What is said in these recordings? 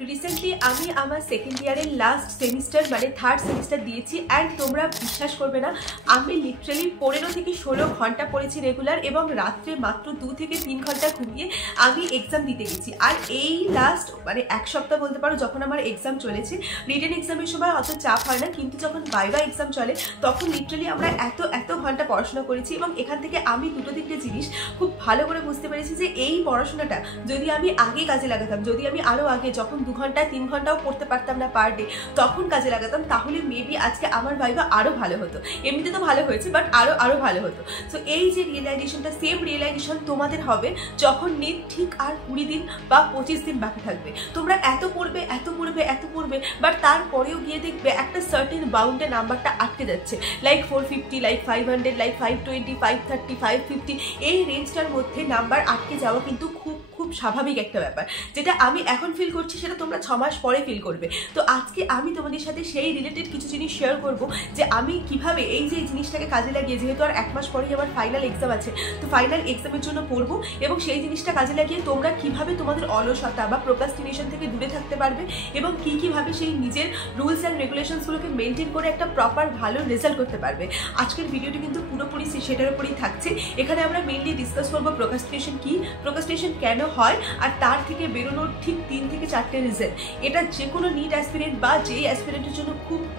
Recently আমি আমার second ইয়ারের লাস্ট সেমিস্টার মানে থার্ড সেমিস্টার দিয়েছি অ্যান্ড তোমরা বিশ্বাস করবে না আমি লিটারালি 15 থেকে 16 ঘন্টা পড়েছি রেগুলার এবং রাত্রে মাত্র 2 থেকে 3 ঘন্টা ঘুমিয়ে আমি এক্সাম দিতে গেছি। আর এই লাস্ট মানে এক সপ্তাহ বলতে পারো যখন আমার এক্সাম চলেছে, রিটেন এক্সামের সময় অত চাপ হয় না, কিন্তু যখন ভাইভা এক্সাম চলে তখন লিটারালি আমরা এত ঘন্টা পড়াশোনা করেছি এবং এখান থেকে আমি দুটো তিনটে জিনিস খুব ভালো করে বুঝতে পেরেছি যে এই পড়াশোনাটা যদি আমি আগে কাজে লাগাতাম, যদি আমি আরও আগে যখন 2 ঘন্টা 3 ঘন্টাও পড়তে পারতাম না পার ডে তখন কাজে লাগাতাম, তাহলে মেবি আজকে আমার ভাইভা আরও ভালো হতো। এমনিতে তো ভালো হয়েছে বাট আরও ভালো হতো। সো এই যে রিয়েলাইজেশনটা, সেম রিয়েলাইজেশন তোমাদের হবে যখন নিট ঠিক আর 20 দিন বা 25 দিন বাকি থাকবে। তোমরা এত পড়বে বাট তারপরেও গিয়ে দেখবে একটা সার্টেন বাউন্ডে নাম্বারটা আটকে যাচ্ছে, লাইক 450, লাইক 500, লাইক 520, 530, 550 এই রেঞ্জটার মধ্যে নাম্বার আটকে যাওয়া কিন্তু খুব স্বাভাবিক একটা ব্যাপার। যেটা আমি এখন ফিল করছি সেটা তোমরা 6 মাস পরে ফিল করবে। তো আজকে আমি তোমাদের সাথে সেই রিলেটেড কিছু জিনিস শেয়ার করব যে আমি কিভাবে এই যে জিনিসটাকে কাজে লাগিয়ে, যেহেতু আর 1 মাস পরেই আমার ফাইনাল এক্সাম আছে, তো ফাইনাল এক্সামের জন্য পড়বো এবং সেই জিনিসটা কাজে লাগিয়ে তোমরা কিভাবে তোমাদের অলসতা বা প্রোক্রাস্টিনেশন থেকে দূরে থাকতে পারবে এবং কিভাবে সেই নিজের রুলস অ্যান্ড রেগুলেশনসগুলোকে মেনটেন করে একটা প্রপার ভালো রেজাল্ট করতে পারবে। আজকের ভিডিওটি কিন্তু পুরোপুরি সেটার উপরেই থাকছে। এখানে আমরা মেনলি ডিসকাস করবো প্রোক্রাস্টিনেশন কি, প্রোক্রাস্টিনেশন কেন হয়, আর তার থেকে বেরোনোর ঠিক 3 থেকে 4টে রিজন। এটা যে কোনো নিট অ্যাসপিরেন্ট বা যেই অ্যাসপিরেন্টের জন্য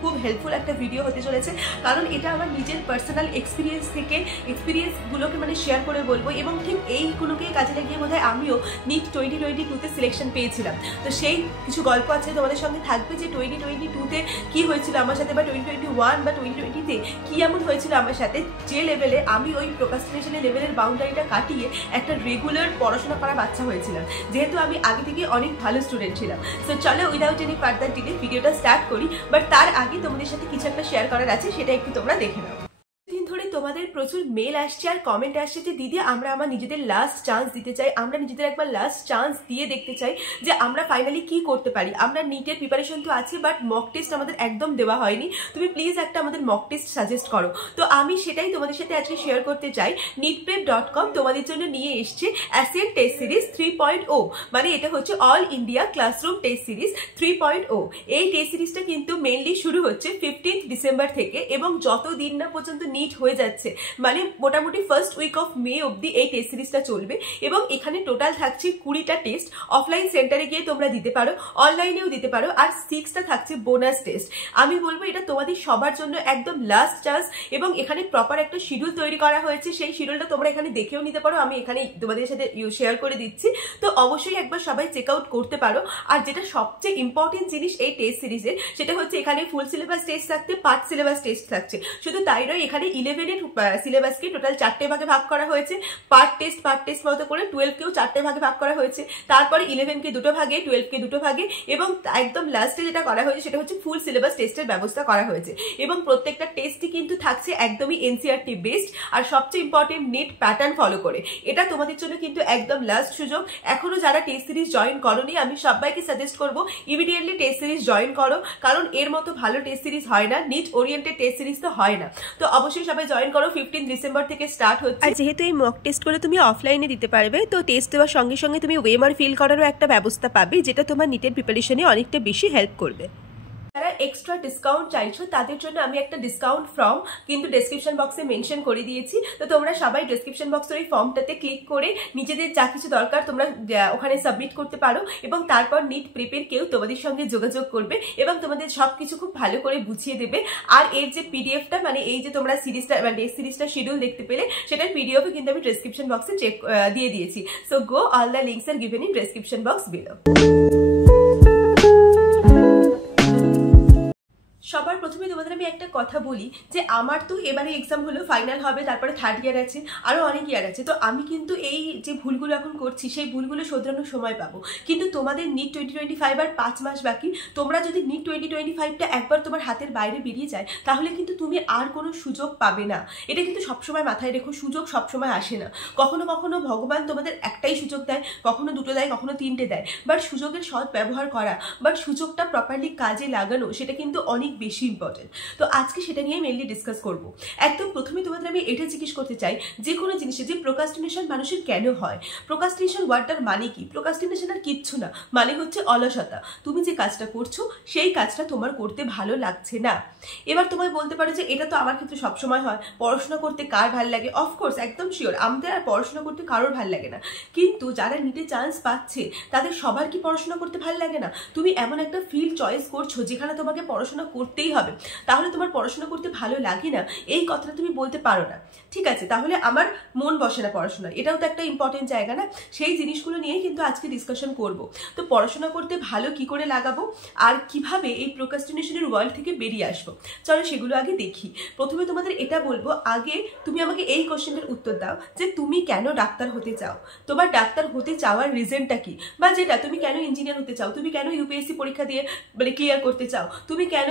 খুব হেল্পফুল একটা ভিডিও হতে চলেছে, কারণ এটা আমার নিজের পার্সোনাল এক্সপিরিয়েন্সগুলোকে মানে শেয়ার করে বলবো এবং ঠিক এইগুলোকে কাজে লাগিয়ে বোধহয় আমিও নিট 2022-তে সিলেকশন পেয়েছিলাম। তো সেই কিছু গল্প আছে তোমাদের সঙ্গে থাকবে যে 2022-তে কি হয়েছিল আমার সাথে, বা 2021 বা 2020-তে কি এমন হয়েছিল আমার সাথে যে লেভেলে আমি ওই প্রোক্রাস্টিনেশনের লেভেলের বাউন্ডারিটা কাটিয়ে একটা রেগুলার পড়াশোনা করা বাচ্চা হয়েছিলাম, যেহেতু আমি আগে থেকে অনেক ভালো স্টুডেন্ট ছিলাম। সো চলো উইদাউট এনি ফার্দার ডিলে ভিডিওটা স্টার্ট করি, বাট তার আগে তোমাদের সাথে কিছু একটা শেয়ার করার আছে, সেটা একটু তোমরা দেখে নাও। তোমাদের প্রচুর মেল আসছে আর কমেন্ট আসছে যে দিদি আমরা আমার নিজেদের লাস্ট চান্স দিতে চাই, আমরা নিজেদের একবার লাস্ট চান্স দিয়ে দেখতে চাই যে আমরা ফাইনালি কি করতে পারি। আমরা নিটের প্রিপারেশন তো আছে বাট মক টেস্ট আমাদের একদম দেওয়া হয়নি, তুমি প্লিজ একটা আমাদের মক টেস্ট সাজেস্ট করো। তো আমি সেটাই তোমাদের সাথে আজকে শেয়ার করতে চাই। NEETPrep.com তোমাদের জন্য নিয়ে এসছে অ্যাসেন্ট টেস্ট সিরিজ 3.0, মানে এটা হচ্ছে all India classroom test series 3.0। এই টেস্ট সিরিজটা কিন্তু মেনলি শুরু হচ্ছে 15 ডিসেম্বর থেকে এবং যত দিন না পর্যন্ত নিট হয়ে যাচ্ছে, মানে মোটামুটি ফার্স্ট উইক অফ মে অব্দি এই টেস্ট সিরিজটা চলবে এবং এখানে টোটাল থাকছে 20টা টেস্ট। অফলাইন সেন্টারে গিয়ে তোমরা দিতে পারো, অনলাইনেও দিতে পারো, আর 6টা থাকছে বোনাস টেস্ট। আমি বলবো এটা তোমাদের সবার জন্য একদম লাস্ট চান্স এবং এখানে প্রপার একটা শিডিউল তৈরি করা হয়েছে। সেই শিডিউলটা তোমরা এখানে দেখেও নিতে পারো, আমি এখানে তোমাদের সাথে শেয়ার করে দিচ্ছি। তো অবশ্যই একবার সবাই চেক আউট করতে পারো। আর যেটা সবচেয়ে ইম্পর্টেন্ট জিনিস এই টেস্ট সিরিজের, সেটা হচ্ছে এখানে ফুল সিলেবাস টেস্ট থাকছে, পার্ট সিলেবাস টেস্ট থাকছে। শুধু তাই নয়, এখানে 11-এর সিলেবাসকে টোটাল 4টে ভাগে ভাগ করা হয়েছে, পার্ট টেস্ট মতো করে 12কেও 4টে ভাগে ভাগ করা হয়েছে, তারপরে 11কে 2টো ভাগে, 12কে 2টো ভাগে এবং একদম লাস্টে যেটা করা হয়েছে সেটা হচ্ছে ফুল সিলেবাস টেস্টের ব্যবস্থা করা হয়েছে এবং প্রত্যেকটা টেস্টই কিন্তু থাকছে একদমই NCERT বেসড আর সবচেয়ে ইম্পর্টেন্ট নিট প্যাটার্ন ফলো করে। এটা তোমাদের জন্য কিন্তু একদম লাস্ট সুযোগ। এখনো যারা টেস্ট সিরিজ জয়েন করোনি, আমি সবাইকে সাজেস্ট করবো ইমিডিয়েটলি টেস্ট সিরিজ জয়েন করো, কারণ এর মতো ভালো টেস্ট সিরিজ হয় না, নিট ওরিয়েন্টেড টেস্ট সিরিজ তো হয় না। তো অবশ্যই সবাই জয়েন করো, 15 ডিসেম্বর থেকে স্টার্ট হচ্ছে। আর যেহেতু এই মক টেস্টগুলো তুমি অফলাইনে দিতে পারবে, তো টেস্ট দেওয়ার সঙ্গে সঙ্গে তুমি ওয়েমার ফিল করারও একটা ব্যবস্থা পাবে, যেটা তোমার নিটের প্রিপারেশনে অনেকটা বেশি হেল্প করবে। যারা এক্সট্রা ডিসকাউন্ট চাইছো তাদের জন্য আমি একটা ডিসকাউন্ট ফর্ম কিন্তু ডেসক্রিপশন বক্সে মেনশন করে দিয়েছি। তো তোমরা সবাই ডেসক্রিপশন বক্সের ওই ফর্মটাতে ক্লিক করে নিজেদের যা কিছু দরকার তোমরা ওখানে সাবমিট করতে পারো এবং তারপর নিট প্রিপের কেউ তোমাদের সঙ্গে যোগাযোগ করবে এবং তোমাদের সবকিছু খুব ভালো করে বুঝিয়ে দেবে। আর এর যে পিডিএফটা, মানে এই যে তোমরা সিরিজটা মানে টেস্ট সিরিজটা শিডিউল দেখতে পেলে, সেটার পিডিএফও কিন্তু আমি ডেসক্রিপশন বক্সে দিয়ে দিয়েছি। So go, all the links are given in description box below. সবার প্রথমে তোমাদের আমি একটা কথা বলি যে আমার তো এবারে এক্সাম হলো, ফাইনাল হবে, তারপরে থার্ড ইয়ার আছে, আরও অনেক ইয়ার আছে। তো আমি কিন্তু এই যে ভুলগুলো এখন করছি সেই ভুলগুলো শোধরানোর সময় পাবো, কিন্তু তোমাদের নিট 2025 আর 5 মাস বাকি। তোমরা যদি নিট 2025টা একবার তোমার হাতের বাইরে বেরিয়ে যায় তাহলে কিন্তু তুমি আর কোনো সুযোগ পাবে না। এটা কিন্তু সবসময় মাথায় রেখো, সুযোগ সবসময় আসে না। কখনো কখনো ভগবান তোমাদের একটাই সুযোগ দেয়, কখনো 2টো দেয়, কখনো 3টে দেয়, বাট সুযোগের সৎ ব্যবহার করা, বাট সুযোগটা প্রপারলি কাজে লাগানো, সেটা কিন্তু অনেক বেশি ইম্পর্টেন্ট। তো আজকে সেটা নিয়ে মেইনলি ডিসকাস করব। একদম প্রথমে তোমাদের আমি এটা জিজ্ঞেস করতে চাই, যে কোনো জিনিসে যে প্রোক্রাস্টিনেশন মানুষের কেন হয়, প্রোক্রাস্টিনেশন ওয়ার্ডটার মানে কি? প্রোক্রাস্টিনেশন আর কিচ্ছু না, মানে হচ্ছে অলসতা। তুমি যে কাজটা করছো সেই কাজটা তোমার করতে ভালো লাগছে না। এবার তোমায় বলতে পারো যে এটা তো আমার ক্ষেত্রে সবসময় হয়, পড়াশোনা করতে কার ভালো লাগে? অফকোর্স, একদম শিওর, আমাদের আর পড়াশোনা করতে কারোর ভালো লাগে না, কিন্তু যারা নিটে চান্স পাচ্ছে তাদের সবার কি পড়াশোনা করতে ভালো লাগে না? তুমি এমন একটা ফিল্ড চয়েস করছো যেখানে তোমাকে পড়াশোনা করতেই হবে, তাহলে তোমার পড়াশোনা করতে ভালো লাগে না এই কথাটা তুমি বলতে পারো না। ঠিক আছে, তাহলে আমার মন বসে না পড়াশোনা, এটাও তো একটা ইম্পর্টেন্ট জায়গা না? সেই জিনিসগুলো নিয়ে কিন্তু আজকে ডিসকাশন করব। তো পড়াশোনা করতে ভালো কি করে লাগাবো আর কিভাবে এই প্রোক্রাস্টিনেশনের ওয়ার্ল্ড থেকে বেরিয়ে আসবো, চলো সেগুলো আগে দেখি। প্রথমে তোমাদের এটা বলবো, আগে তুমি আমাকে এই কোশ্চেনটার উত্তর দাও যে তুমি কেন ডাক্তার হতে চাও, তোমার ডাক্তার হতে চাওয়ার রিজনটা কি? বা যেটা তুমি কেন ইঞ্জিনিয়ার হতে চাও, তুমি কেন ইউপিএসসি পরীক্ষা দিয়ে মানে ক্লিয়ার করতে চাও, তুমি কেন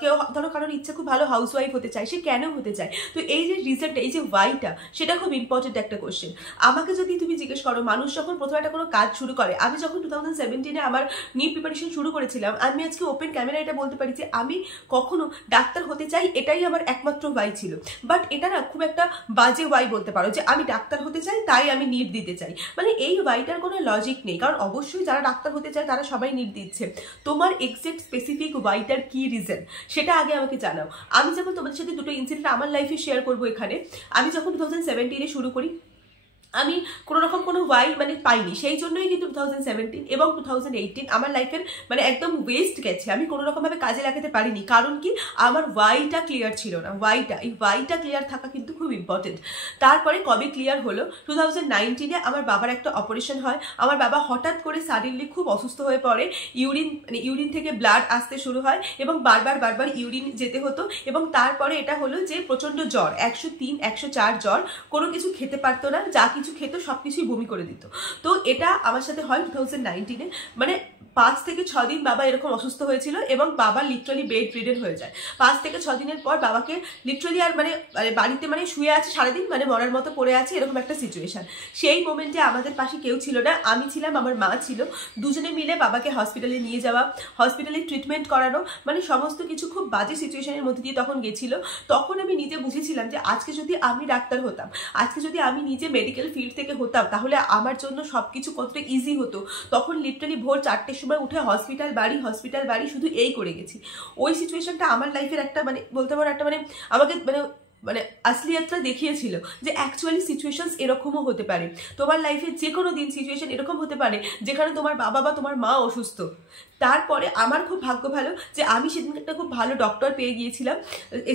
কেউ ধরো কারোর ইচ্ছা খুব ভালো হাউসওয়াইফ হতে চায়, সে কেন হতে চায়? তো এই যে রিজনটা, এই যে ওয়াইটা, সেটা খুব ইম্পর্টেন্ট একটা কোশ্চেন। আমাকে যদি তুমি জিজ্ঞেস করো, মানুষ যখন প্রথমে একটা কোনো কাজ শুরু করে, আমি যখন 2017-এ আমার নিট প্রিপারেশন শুরু করেছিলাম, আমি আজকে ওপেন ক্যামেরা এটা বলতে পারি যে আমি কখনো ডাক্তার হতে চাই, এটাই আমার একমাত্র ওয়াই ছিল। বাট এটা না খুব একটা বাজে ওয়াই বলতে পারো, যে আমি ডাক্তার হতে চাই তাই আমি নিট দিতে চাই, মানে এই ওয়াইটার কোনো লজিক নেই। কারণ অবশ্যই যারা ডাক্তার হতে চায় তারা সবাই নিট দিচ্ছে, তোমার এক্সাক্ট স্পেসিফিক ওয়াইটার কি রিজন সেটা আগে আমাকে জানাও। আমি যখন তোমাদের সাথে দুটো ইনসিডেন্ট আমার লাইফে শেয়ার করবো এখানে, আমি যখন 2017-এ শুরু করি, আমি কোনো রকম কোনো ওয়াই মানে পাইনি, সেই জন্যই কিন্তু 2017 এবং 2018 আমার লাইফের মানে একদম ওয়েস্ট গেছে, আমি কোনো রকমভাবে কাজে লাগাতে পারিনি। কারণ কি? আমার ওয়াইটা ক্লিয়ার ছিল না। এই ওয়াইটা ক্লিয়ার থাকা কিন্তু খুব ইম্পর্টেন্ট। তারপরে কবে ক্লিয়ার হলো? 2019-এ আমার বাবার একটা অপারেশন হয়, আমার বাবা হঠাৎ করে সাডেনলি খুব অসুস্থ হয়ে পড়ে, ইউরিন থেকে ব্লাড আসতে শুরু হয় এবং বারবার ইউরিন যেতে হতো, এবং তারপরে এটা হলো যে প্রচণ্ড জ্বর, 103, 104 জ্বর, কোনো কিছু খেতে পারতো না, যা কিছু খেত সবকিছুই বমি করে দিত। তো এটা আমার সাথে হয় 2019-এ, মানে 5 থেকে 6 দিন বাবা এরকম অসুস্থ হয়েছিল এবং বাবা লিটারালি বেড রিডেন হয়ে যায়। 5 থেকে 6 দিনের পর বাবাকে লিটারালি আর মানে বাড়িতে মানে শুয়ে আছে সারাদিন, মানে মরার মতো পড়ে আছে, এরকম একটা সিচুয়েশন। সেই মোমেন্টে আমাদের পাশে কেউ ছিল না, আমি ছিলাম, আমার মা ছিল, দুজনে মিলে বাবাকে হসপিটালে নিয়ে যাওয়া, হসপিটালে ট্রিটমেন্ট করানো, মানে সমস্ত কিছু খুব বাজে সিচুয়েশনের মধ্যে দিয়ে তখন গেছিল। তখন আমি নিজে বুঝেছিলাম যে আজকে যদি আমি ডাক্তার হতাম, আজকে যদি আমি নিজে মেডিকেল ফিল্ড থেকে হতাম, তাহলে আমার জন্য সবকিছু কতটা ইজি হতো। তখন লিটারালি ভোর 4টের সময় উঠে হসপিটাল বাড়ি শুধু এই করে গেছি। ওই সিচুয়েশনটা আমার লাইফের একটা মানে বলতে পারো একটা মানে আমাকে মানে আসলিয়াতটা দেখিয়েছিল যে অ্যাকচুয়ালি সিচুয়েশনস এরকমও হতে পারে। তোমার লাইফে যে কোনো দিন সিচুয়েশন এরকম হতে পারে যেখানে তোমার বাবা বা তোমার মা অসুস্থ। তারপরে আমার খুব ভাগ্য ভালো যে আমি সেদিন একটা খুব ভালো ডক্টর পেয়ে গিয়েছিলাম,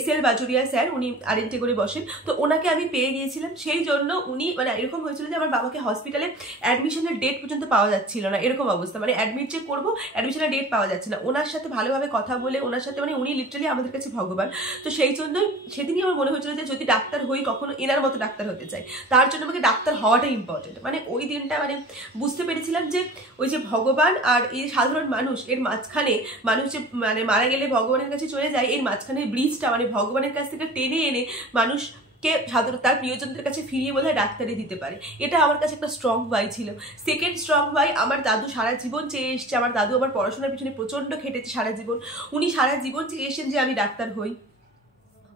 SL বাজুরিয়া স্যার, উনি আরএনটি করে বসেন, তো ওনাকে আমি পেয়ে গিয়েছিলাম। সেই জন্য উনি মানে এরকম হয়েছিল যে আমার বাবাকে হসপিটালে অ্যাডমিশনের ডেট পর্যন্ত পাওয়া যাচ্ছিল না, এরকম অবস্থা, মানে অ্যাডমিট চেক করবো, অ্যাডমিশনের ডেট পাওয়া যাচ্ছে না। ওনার সাথে ভালোভাবে কথা বলে, ওনার সাথে মানে উনি লিটারালি আমাদের কাছে ভগবান। তো সেই জন্য সেদিনই আমার মনে হয়েছিল যে যদি ডাক্তার হই কখনো এনার মতো ডাক্তার হতে চাই, তার জন্য আমাকে ডাক্তার হওয়াটা ইম্পর্টেন্ট। মানে ওই দিনটা মানে বুঝতে পেরেছিলাম যে ওই যে ভগবান আর এই সাধারণ মানুষ, এর মাঝখানে মানুষ যে মানে মারা গেলে ভগবানের কাছে চলে যায়, এর মাঝখানে ব্রিজটা মানে ভগবানের কাছ থেকে টেনে এনে মানুষকে সাধারণ তার প্রিয়জনদের কাছে ফিরিয়ে বোধহয় ডাক্তারি দিতে পারে। এটা আমার কাছে একটা স্ট্রং ওয়াই ছিল। সেকেন্ড স্ট্রং ওয়াই, আমার দাদু সারা জীবন চেয়ে এসছে, আমার দাদু আমার পড়াশোনার পিছনে প্রচণ্ড খেটেছে সারা জীবন, উনি সারা জীবন চেয়ে এসেছেন যে আমি ডাক্তার হই।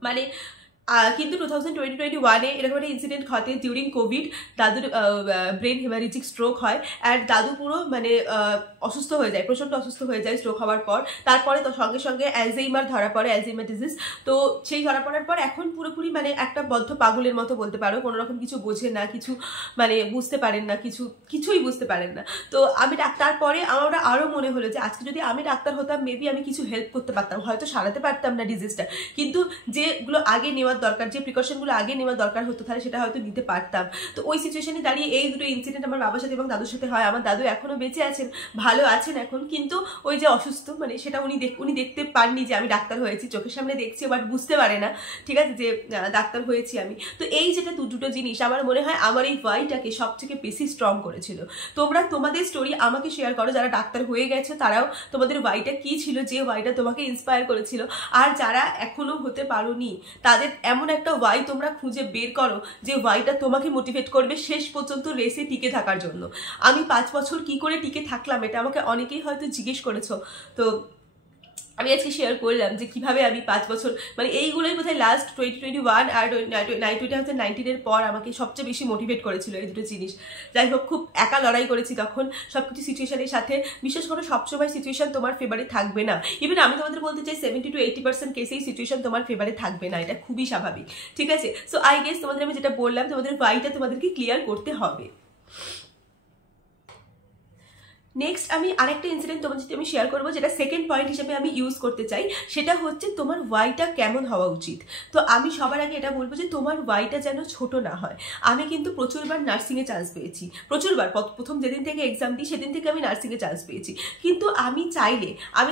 মানে কিন্তু 2020-21-এ এরকম একটা ইনসিডেন্ট ঘটে ডিউরিং কোভিড, দাদুর ব্রেন হেমারেজিক স্ট্রোক হয়, অ্যান্ড দাদু পুরো মানে অসুস্থ হয়ে যায়, প্রচণ্ড অসুস্থ হয়ে যায় স্ট্রোক হওয়ার পর। তারপরে তো সঙ্গে সঙ্গে অ্যালজাইমার ধরা পড়ে, অ্যালজাইমার ডিজিজ। তো সেই ধরা পড়ার পর এখন পুরোপুরি মানে একটা বদ্ধ পাগলের মতো বলতে পারো, কোনো রকম কিছু বোঝে না, কিছু মানে বুঝতে পারেন না, কিছুই বুঝতে পারেন না। তো আমি ডাক্তার পরে আমার আরও মনে হলো যে আজকে যদি আমি ডাক্তার হতাম, মেবি আমি কিছু হেল্প করতে পারতাম, হয়তো সারাতে পারতাম না ডিজিজটা, কিন্তু যেগুলো আগে নেওয়ার দরকার, যে প্রিকশনগুলো আগে নেওয়ার দরকার হতো, তাহলে সেটা হয়তো নিতে পারতাম। তো ওই সিচুয়েশনে দাঁড়িয়ে এই দুটো ইনসিডেন্ট আমার বাবার সাথে এবং দাদুর সাথে হয়। আমার দাদু এখনো বেঁচে আছেন, ভালো আছেন এখন, কিন্তু ওই যে অসুস্থ মানে সেটা উনি দেখতে পাননি যে আমি ডাক্তার হয়েছি, চোখের সামনে দেখছি বাট বুঝতে পারে না, ঠিক আছে, যে ডাক্তার হয়েছি আমি। তো এই যেটা দুটো জিনিস আমার মনে হয় আমার এই ওয়াইটাকে সব থেকে বেশি স্ট্রং করেছিল। তোমরা তোমাদের স্টোরি আমাকে শেয়ার করো, যারা ডাক্তার হয়ে গেছে তারাও তোমাদের ওয়াইটা কি ছিল, যে ওয়াইটা তোমাকে ইন্সপায়ার করেছিল। আর যারা এখনো হতে পারোনি তাদের এমন একটা ওয়াই তোমরা খুঁজে বের করো যে ওয়াইটা তোমাকে মোটিভেট করবে শেষ পর্যন্ত রেসে টিকে থাকার জন্য। আমি 5 বছর কি করে টিকে থাকলাম, এটা আমাকে অনেকেই হয়তো জিজ্ঞেস করেছো। তো আমি আজকে শেয়ার করলাম যে কিভাবে আমি 5 বছর মানে এইগুলোই বোধহয় লাস্ট 2021 আর 2019 পর আমাকে সবচেয়ে বেশি মোটিভেট করেছিল এই দুটো জিনিস। যাই হোক, খুব একা লড়াই করেছি তখন সবকিছু সিচুয়েশনের সাথে। বিশেষ করে সবসময় সিচুয়েশন তোমার ফেভারে থাকবে না। ইভেন আমি তোমাদের বলতে চাই 70 to 80% কেসেই সিচুয়েশন তোমার ফেভারে থাকবে না, এটা খুবই স্বাভাবিক, ঠিক আছে। সো আই গেস তোমাদের আমি যেটা বললাম, তোমাদের ওয়াইটা তোমাদেরকে ক্লিয়ার করতে হবে। নেক্সট আমি আরেকটা ইনসিডেন্ট তোমার সাথে আমি শেয়ার করবো, যেটা সেকেন্ড পয়েন্ট হিসেবে আমি ইউজ করতে চাই। সেটা হচ্ছে তোমার ওয়াইটা কেমন হওয়া উচিত। তো আমি সবার আগে এটা বলবো যে তোমার ওয়াইটা যেন ছোট না হয়। আমি কিন্তু প্রচুরবার নার্সিংয়ে চান্স পেয়েছি, প্রচুরবার। প্রথম যেদিন থেকে এক্সাম দিই সেদিন থেকে আমি নার্সিংয়ে চান্স পেয়েছি। কিন্তু আমি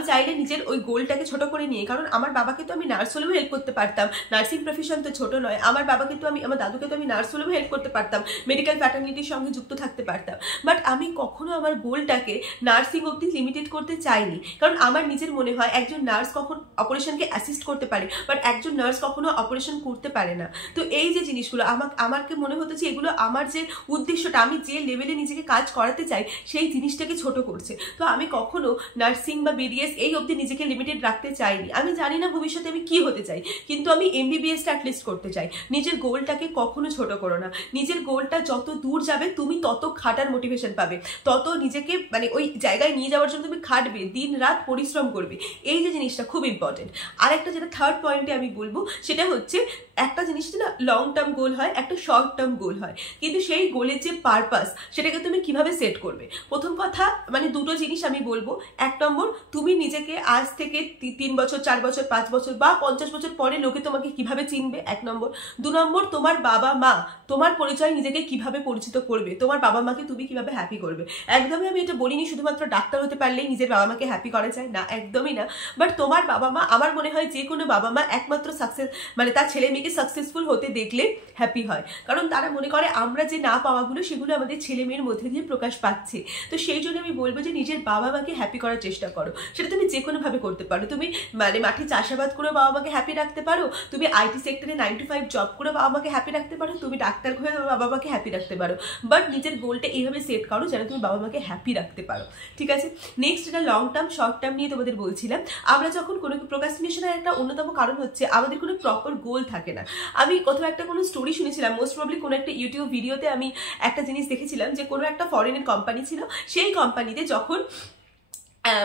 চাইলে নিজের ওই গোলটাকে ছোট করে নিয়ে, কারণ আমার বাবাকে তো আমি নার্স হলেও হেল্প করতে পারতাম, নার্সিং প্রফেশন তো ছোট নয়। আমার বাবাকে তো আমার দাদুকে তো আমি নার্স হলেও হেল্প করতে পারতাম, মেডিকেল ফ্যাটার্নিটির সঙ্গে যুক্ত থাকতে পারতাম। বাট আমি কখনো আমার গোলটাকে নার্সিং অবধি লিমিটেড করতে চাইনি, কারণ আমার নিজের মনে হয় একজন নার্স কখন অপারেশনকে অ্যাসিস্ট করতে পারে, বাট একজন নার্স কখনো অপারেশন করতে পারে না। তো এই যে জিনিসগুলো আমাকে মনে হতো যে এগুলো আমার যে উদ্দেশ্যটা, আমি যে লেভেলে নিজেকে কাজ করাতে চাই সেই জিনিসটাকে ছোট করছে। তো আমি কখনো নার্সিং বা বিডিএস এই অবধি নিজেকে লিমিটেড রাখতে চাইনি। আমি জানি না ভবিষ্যতে আমি কি হতে চাই, কিন্তু আমি এমবিবিএসটা অ্যাটলিস্ট করতে চাই। নিজের গোলটাকে কখনো ছোট করো না। নিজের গোলটা যত দূর যাবে তুমি তত খাটার মোটিভেশন পাবে, তত নিজেকে মানে ওই জায়গায় নিয়ে যাওয়ার জন্য তুমি খাটবে, দিন রাত পরিশ্রম করবে। এই যে জিনিসটা খুব ইম্পর্টেন্ট। আরেকটা যেটা থার্ড পয়েন্টে আমি বলবো সেটা হচ্ছে, একটা জিনিস না লং টার্ম গোল হয়, একটা শর্ট টার্ম গোল হয়, কিন্তু সেই গোলের যে পারপাস সেটাকে তুমি কিভাবে সেট করবে। প্রথম কথা মানে দুটো জিনিস আমি বলবো। 1 নম্বর, তুমি নিজেকে আজ থেকে 3 বছর 4 বছর 5 বছর বা 50 বছর পরে লোকে তোমাকে কিভাবে চিনবে, 1 নম্বর। 2 নম্বর, তোমার বাবা মা তোমার পরিচয় নিজেকে কিভাবে পরিচিত করবে, তোমার বাবা মাকে তুমি কিভাবে হ্যাপি করবে। একদমই আমি এটা বলিনি শুধুমাত্র ডাক্তার হতে পারলেই নিজের বাবা মাকে হ্যাপি করা যায়, না, একদমই না। বাট তোমার বাবা মা, আমার মনে হয় যে কোনো বাবা মা একমাত্র সাকসেস মানে তার ছেলে মেয়েকে সাকসেসফুল হতে দেখলে হ্যাপি হয়, কারণ তারা মনে করে আমরা যে না পাওয়াগুলো সেগুলো আমাদের ছেলে মেয়ের মধ্যে দিয়ে প্রকাশ পাচ্ছে। তো সেই জন্য আমি বলবো যে নিজের বাবা মাকে হ্যাপি করার চেষ্টা করো। সেটা তুমি যে কোনোভাবে করতে পারো। তুমি মানে মাঠে চাষাবাদ করেও বাবা মাকে হ্যাপি রাখতে পারো, তুমি আইটি সেক্টরে 9 to 5 জব করে বাবা মাকে হ্যাপি রাখতে পারো, তুমি ডাক্তার হয়ে বাবা মাকে হ্যাপি রাখতে পারো। বাট নিজের গোলটা এইভাবে সেট করো যেন তুমি বাবা মাকে হ্যাপি রাখতে পারো, ঠিক আছে। নেক্সট, এটা লং টার্ম শর্ট টার্ম নিয়ে তোমাদের বলছিলাম। আমরা যখন কোনো প্রোক্রাস্টিনেশনের একটা অন্যতম কারণ হচ্ছে আমাদের কোনো প্রপার গোল থাকে না। আমি কোথাও একটা কোনো স্টোরি শুনেছিলাম, মোস্ট প্রবলি কোনো একটা ইউটিউব ভিডিওতে আমি একটা জিনিস দেখেছিলাম যে কোনো একটা ফরেনের কোম্পানি ছিল, সেই কোম্পানিতে যখন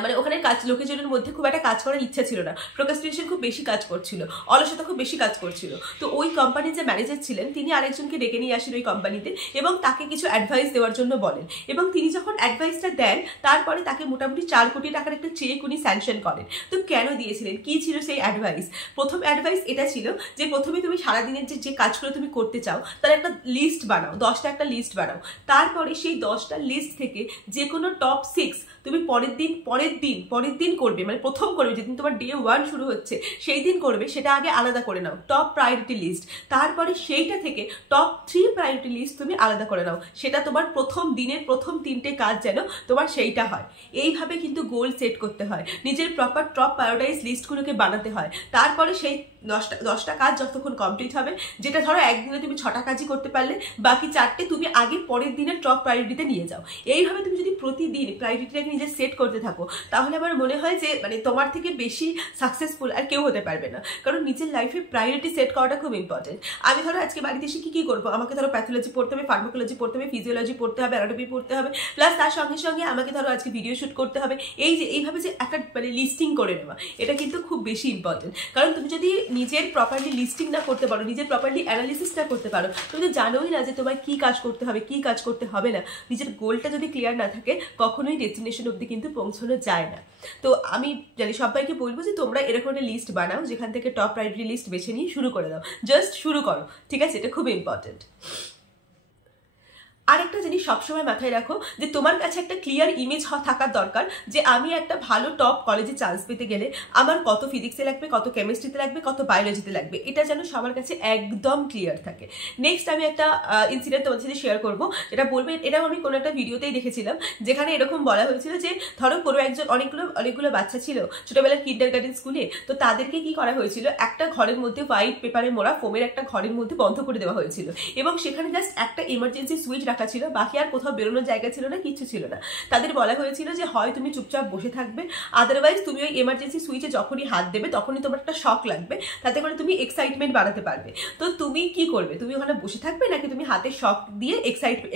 মানে ওখানে লোকেজনের মধ্যে খুব একটা কাজ করার ইচ্ছা ছিল না, প্রোক্রাস্টিনেশন খুব বেশি কাজ করছিল, অলসতা খুব বেশি কাজ করছিল। তো ওই কোম্পানির যে ম্যানেজার ছিলেন তিনি আরেকজনকে ডেকে নিয়ে আসেন ওই কোম্পানিতে এবং তাকে কিছু অ্যাডভাইস দেওয়ার জন্য বলেন। এবং তিনি যখন অ্যাডভাইসটা দেন তারপরে তাকে মোটামুটি 4 কোটি টাকার একটা চেক উনি স্যাংশন করেন। তো কেন দিয়েছিলেন, কি ছিল সেই অ্যাডভাইস? প্রথম অ্যাডভাইস এটা ছিল যে প্রথমে তুমি সারাদিনের যে কাজগুলো তুমি করতে চাও তার একটা লিস্ট বানাও, 10টা একটা লিস্ট বানাও। তারপরে সেই 10টা লিস্ট থেকে যে কোনো টপ 6 তুমি পরের দিন করবে, মানে প্রথম করবে, যেদিন তোমার ডে 1 শুরু হচ্ছে সেই দিন করবে, সেটা আগে আলাদা করে নাও, টপ প্রায়োরিটি লিস্ট। তারপরে সেইটা থেকে টপ 3 প্রায়োরিটি লিস্ট তুমি আলাদা করে নাও, সেটা তোমার প্রথম দিনের প্রথম 3টে কাজ যেন তোমার সেইটা হয়। এইভাবে কিন্তু গোল সেট করতে হয়, নিজের প্রপার টপ প্রায়োরিটাইজ লিস্টগুলোকে বানাতে হয়। তারপরে সেই 10টা কাজ যতক্ষণ কমপ্লিট হবে, যেটা ধরো একদিনে তুমি 6টা কাজই করতে পারলে, বাকি 4টে তুমি আগে পরের দিনের টপ প্রায়োরিটিতে নিয়ে যাও। এইভাবে তুমি যদি প্রতিদিন প্রায়োরিটিটাকে নিজে সেট করতে থাকো তাহলে আমার মনে হয় যে মানে তোমার থেকে বেশি সাকসেসফুল আর কেউ হতে পারবে না, কারণ নিজের লাইফে প্রায়োরিটি সেট করাটা খুব ইম্পর্টেন্ট। আমি ধরো আজকে বাড়িতে এসে কি করবো, আমাকে ধরো প্যাথোলজি পড়তে হবে, ফার্মাকোলজি পড়তে হবে, ফিজিওলজি পড়তে হবে, অ্যানাটমি পড়তে হবে, প্লাস তার সঙ্গে সঙ্গে আমাকে ধরো আজকে ভিডিও শুট করতে হবে। এইভাবে যে একটা মানে লিস্টিং করে নেওয়া, এটা কিন্তু খুব বেশি ইম্পর্টেন্ট। কারণ তুমি যদি নিজের প্রপারলি লিস্টিং না করতে পারো, নিজের প্রপারলি অ্যানালিসিস না করতে পারো, তুমি তো জানোই না যে তোমার কি কাজ করতে হবে, কি কাজ করতে হবে না। নিজের গোলটা যদি ক্লিয়ার না থাকে কখনোই ডেস্টিনেশন অবধি কিন্তু পৌঁছানো যায় না। তো আমি জানি সবাইকে বলবো যে তোমরা এরকম একটা লিস্ট বানাও, যেখান থেকে টপ প্রায়োরিটি লিস্ট বেছে নিয়ে শুরু করে দাও, জাস্ট শুরু করো, ঠিক আছে, এটা খুব ইম্পর্টেন্ট। আরেকটা জিনিস সবসময় মাথায় রাখো যে তোমার কাছে একটা ক্লিয়ার ইমেজ থাকার দরকার যে আমি একটা ভালো টপ কলেজে চান্স পেতে গেলে আমার কত ফিজিক্সে লাগবে, কত কেমিস্ট্রিতে লাগবে, কত বায়োলজিতে লাগবে, এটা যেন সবার কাছে একদম ক্লিয়ার থাকে। নেক্সট আমি একটা ইনসিডেন্ট তোমাদের সাথে শেয়ার করবো, এটা বলবে, এটাও আমি কোনো একটা ভিডিওতেই দেখেছিলাম, যেখানে এরকম বলা হয়েছিল যে ধরো কোনো একজন অনেকগুলো বাচ্চা ছিল ছোটবেলার কিন্ডারগার্টেন স্কুলে, তো তাদেরকে কি করা হয়েছিল, একটা ঘরের মধ্যে হোয়াইট পেপারে মোড়া ফোমের একটা ঘরের মধ্যে বন্ধ করে দেওয়া হয়েছিল এবং সেখানে জাস্ট একটা ইমার্জেন্সি সুইচ রাখা ছিল, বাকি আর কোথাও বেরোনোর জায়গা ছিল না, কিছু ছিল না। তাদের বলা হয়েছিল যে হয় তুমি চুপচাপ বসে থাকবে, আদারওয়াইজ তুমি ওই এমার্জেন্সি সুইচে যখনই হাত দেবে তখনই তোমার একটা শক লাগবে, তাতে করে তুমি এক্সাইটমেন্ট বাড়াতে পারবে। তো তুমি কি করবে, তুমি ওখানে বসে থাকবে নাকি তুমি হাতে শক দিয়ে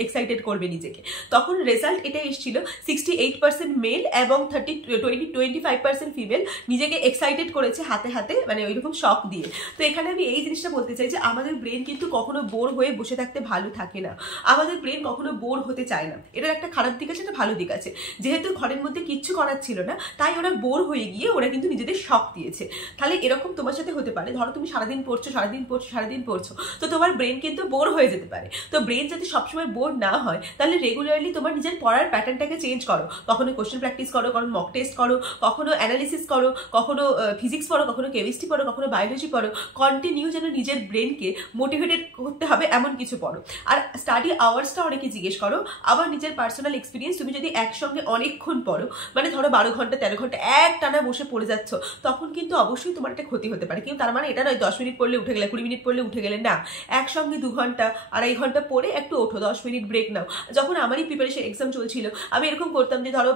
এক্সাইটেড করবে নিজেকে? তখন রেজাল্ট এটা এসেছিল 68% মেল এবং 25% ফিমেল নিজেকে এক্সাইটেড করেছে হাতে হাতে, মানে ওইরকম শক দিয়ে। তো এখানে আমি এই জিনিসটা বলতে চাই যে আমাদের ব্রেন কিন্তু কখনো বোর হয়ে বসে থাকতে ভালো থাকে না, আমাদের ব্রেন কখনো বোর হতে চায় না। এটার একটা খারাপ দিক আছে, একটা ভালো দিক আছে। যেহেতু ঘরের মধ্যে কিচ্ছু করার ছিল না, তাই ওরা বোর হয়ে গিয়ে ওরা কিন্তু নিজেদের শক দিয়েছে। তাহলে এরকম তোমার সাথে হতে পারে, ধরো তুমি সারাদিন পড়ছো, তো তোমার ব্রেন কিন্তু বোর হয়ে যেতে পারে। তো ব্রেন যদি সবসময় বোর না হয়, তাহলে রেগুলারলি তোমার নিজের পড়ার প্যাটার্নটাকে চেঞ্জ করো। কখনো কোশ্চেন প্র্যাকটিস করো, কখনো মক টেস্ট করো, কখনো অ্যানালিসিস করো, কখনো ফিজিক্স পড়ো, কখনো কেমিস্ট্রি পড়ো, কখনো বায়োলজি পড়ো। কন্টিনিউ যেন নিজের ব্রেনকে মোটিভেটেড করতে হবে এমন কিছু পড়ো। আর স্টাডি আওয়ার্সটা অনেকে জিজ্ঞেস করো, আবার নিজের পার্সোনাল এক্সপিরিয়েন্স, তুমি যদি একসঙ্গে অনেকক্ষণ পড়ো, মানে ধরো 12 ঘন্টা 13 ঘন্টা এক টানা বসে পড়ে যাচ্ছ, তখন কিন্তু অবশ্যই তোমার একটা ক্ষতি হতে পারে। কিন্তু তার মানে এটা নয় 10 মিনিট পড়লে উঠে গেলে, 20 মিনিট পড়লে উঠে গেলে, না, একসঙ্গে 2 ঘন্টা 2.5 ঘন্টা পড়ে একটু ওঠো, 10 মিনিট ব্রেক নাও। যখন আমারই প্রিপারেশন এক্সাম চলছিল, আমি এরকম করতাম যে ধরো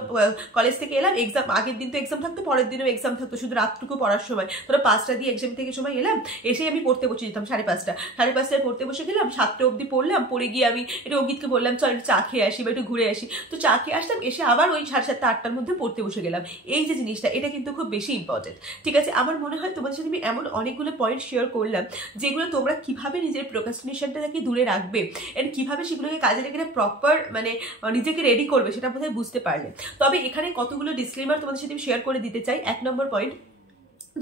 কলেজ থেকে এলাম, এক্সাম আগের দিন তো এক্সাম থাকতো, পরের দিনও এক্সাম থাকতো, শুধু রাতটুকু পড়ার সময় ধরো 5টা দিয়ে এক্সাম থেকে সময় এলাম, এসে আমি পড়তে বসে যেতাম 5:30টায় পড়তে বসে গেলাম, 7টা অবধি পড়লাম, পড়ে গিয়ে আমি একটু অঙ্কিতকে বললাম চল একটু চা খেয়ে আসি বা একটু ঘুরে আসি, তো চা খেয়ে আসতাম, এসে আবার ওই 7:30 8টার মধ্যে পড়তে বসে গেলাম। এই যে জিনিসটা, এটা কিন্তু খুব বেশি ইম্পর্টেন্ট। ঠিক আছে, আমার মনে হয় তোমাদের সাথে আমি এমন অনেকগুলো পয়েন্ট শেয়ার করলাম যেগুলো তোমরা কিভাবে নিজের প্রোক্রাস্টিনেশনটাকে দূরে রাখবে এন্ড কিভাবে সেগুলোকে কাজে লেগে প্রপার মানে নিজেকে রেডি করবে, সেটা বোধহয় বুঝতে পারলে। তবে এখানে কতগুলো ডিসক্লেমার তোমাদের সাথে শেয়ার করে দিতে চাই। 1 নম্বর পয়েন্ট,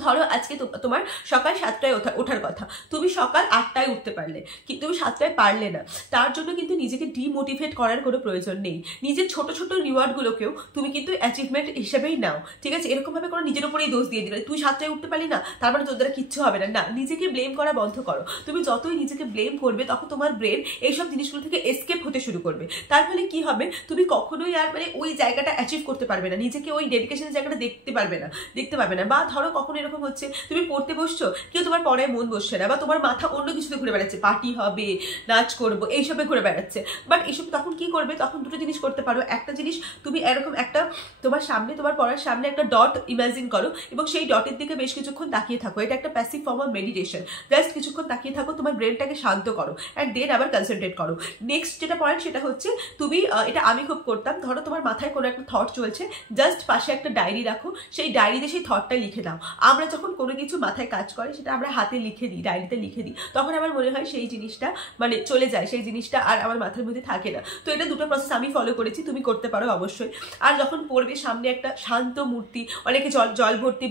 ধরো আজকে তোমার সকাল 7টায় ওঠার কথা, তুমি সকাল 8টায় উঠতে পারলে, কিন্তু তুমি 7টায় পারলে না, তার জন্য কিন্তু নিজেকে ডিমোটিভেট করার কোনো প্রয়োজন নেই। নিজের ছোট ছোট রিওয়ার্ডগুলোকেও তুমি কিন্তু অ্যাচিভমেন্ট হিসেবেই নাও। ঠিক আছে, এরকমভাবে কোনো নিজের উপরেই দোষ দিয়ে দিলে তুই 7টায় উঠতে পারলি না, তার মানে তোর দ্বারা কিচ্ছু হবে না, না, নিজেকে ব্লেম করা বন্ধ করো। তুমি যতই নিজেকে ব্লেম করবে তখন তোমার ব্রেন এইসব জিনিসগুলো থেকে এসকেপ হতে শুরু করবে। তার ফলে কি হবে, তুমি কখনোই আর মানে ওই জায়গাটা অ্যাচিভ করতে পারবে না, নিজেকে ওই ডেডিকেশনের জায়গাটা দেখতে পারবে না। বা ধরো কখনো এরকম হচ্ছে তুমি পড়তে বসছো, কেউ তোমার পড়ায় মন বসছে না, বা তোমার মাথা অন্য কিছুতে ঘুরে বেড়াচ্ছে, পার্টি হবে, নাচ করবো, এইসবে ঘুরে বেড়াচ্ছে। বাট এইসব তখন কি করবে, তখন দুটো জিনিস করতে পারো। একটা জিনিস, তুমি এরকম একটা তোমার পড়ার সামনে একটা ডট ইমাজিন করো এবং সেই ডটের দিকে বেশ কিছুক্ষণ তাকিয়ে থাকো। এটা একটা passive form of meditation. Just কিছুক্ষণ তাকিয়ে থাকো, তোমার ব্রেনটাকে শান্ত করো অ্যান্ড দেন আবার কনসেন্ট্রেট করো। নেক্সট যেটা পয়েন্ট, সেটা হচ্ছে তুমি এটা আমি খুব করতাম, ধরো তোমার মাথায় কোনো একটা থট চলছে, জাস্ট পাশে একটা ডায়েরি রাখো, সেই ডায়েরিতে সেই থটটা লিখে দাও। আমরা যখন কোনো কিছু মাথায় কাজ করে সেটা আমরা হাতে লিখে দিই, ডায়েরিতে লিখে দিই, তখন আমার মনে হয় সেই জিনিসটা মানে চলে যায়, সেই জিনিসটা আর আমার মাথার মধ্যে থাকে না। তো এটা দুটো প্রসেস আমি ফলো করেছি, তুমি করতে পারো অবশ্যই। আর যখন পড়বে, সামনে একটা শান্ত মূর্তি, অনেকে জল ভর্তি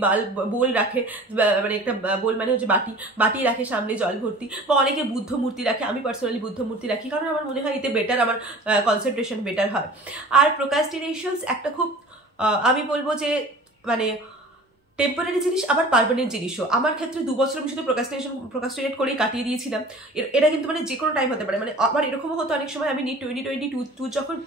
বোল রাখে, মানে একটা বোল মানে হচ্ছে বাটি রাখে সামনে জল ভর্তি, বা অনেকে বুদ্ধ মূর্তি রাখে। আমি পার্সোনালি বুদ্ধ মূর্তি রাখি, কারণ আমার মনে হয় এতে বেটার, আমার কনসেন্ট্রেশন বেটার হয়। আর প্রোক্রাস্টিনেশনস একটা খুব আমি বলবো যে মানে টেম্পোরারি জিনিস, আবার পার্মানেন্ট জিনিসও। আমার ক্ষেত্রে 2 বছর আমি শুধু প্রোক্রাস্টিনেট করেই কাটিয়ে দিয়েছিলাম। এটা কিন্তু মানে যে কোনো টাইম হতে পারে। মানে আবার এরকমও হতো অনেক সময়, আমি নিট 2022 যখন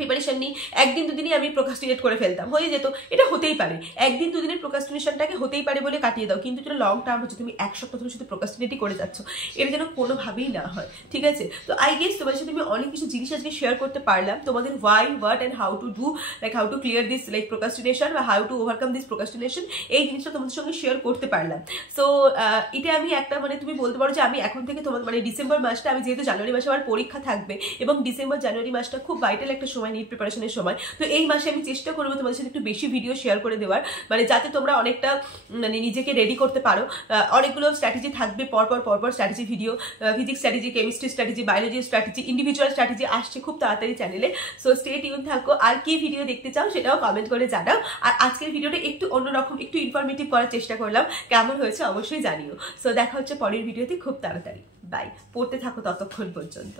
প্রিপারেশন নিই, 1 দিন 2 দিনই আমি প্রোক্রাস্টিনেট করে ফেলতাম, হয়ে যেত। এটা হতেই পারে, 1 দিন 2 দিনের প্রোক্রাস্টিনেশনটাকে হতেই পারে বলে কাটিয়ে দাও, কিন্তু যেটা লং টার্ম হচ্ছে তুমি 1 সপ্তাহ ধরে শুধু প্রোক্রাস্টিনেটই করে যাচ্ছ, এটা যেন কোনোভাবেই না হয়। ঠিক আছে, তো আই গেস তোমাদের সাথে আমি অনেক কিছু জিনিস আজকে শেয়ার করতে পারলাম, তোমাদের why, what and how to do, like how to clear this like procrastination বা how to overcome this procrastination, এই জিনিসটা তোমাদের সঙ্গে শেয়ার করতে পারলাম। সো এটা আমি একটা মানে তুমি বলতে পারো যে আমি এখন থেকে তোমার মানে ডিসেম্বর মাসটা, আমি যেহেতু জানুয়ারি মাসে আমার পরীক্ষা থাকবে এবং ডিসেম্বর জানুয়ারি মাসটা খুব ভাইটাল একটা সময় নিট প্রিপারেশনের সময়, তো এই মাসে আমি চেষ্টা করবো তোমাদের সাথে একটু বেশি ভিডিও শেয়ার করে দেওয়ার, মানে যাতে তোমরা অনেকটা মানে নিজেকে রেডি করতে পারো। অনেকগুলো স্ট্র্যাটেজি থাকবে, পরপর strategy video, physics strategy, chemistry strategy, biology strategy, individual strategy আসছে খুব তাড়াতাড়ি চ্যানেলে। সো স্টে টিউন থাকো। আর কি ভিডিও দেখতে চাও সেটাও কমেন্ট করে জানাও। আর আজকের ভিডিওটা একটু অন্যরকম, একটু ইনফরমেটিভ করার চেষ্টা করলাম, কেমন হয়েছে অবশ্যই জানিও। সো দেখা হচ্ছে পরের ভিডিওতে খুব তাড়াতাড়ি। বাই, পড়তে থাকো ততক্ষণ পর্যন্ত।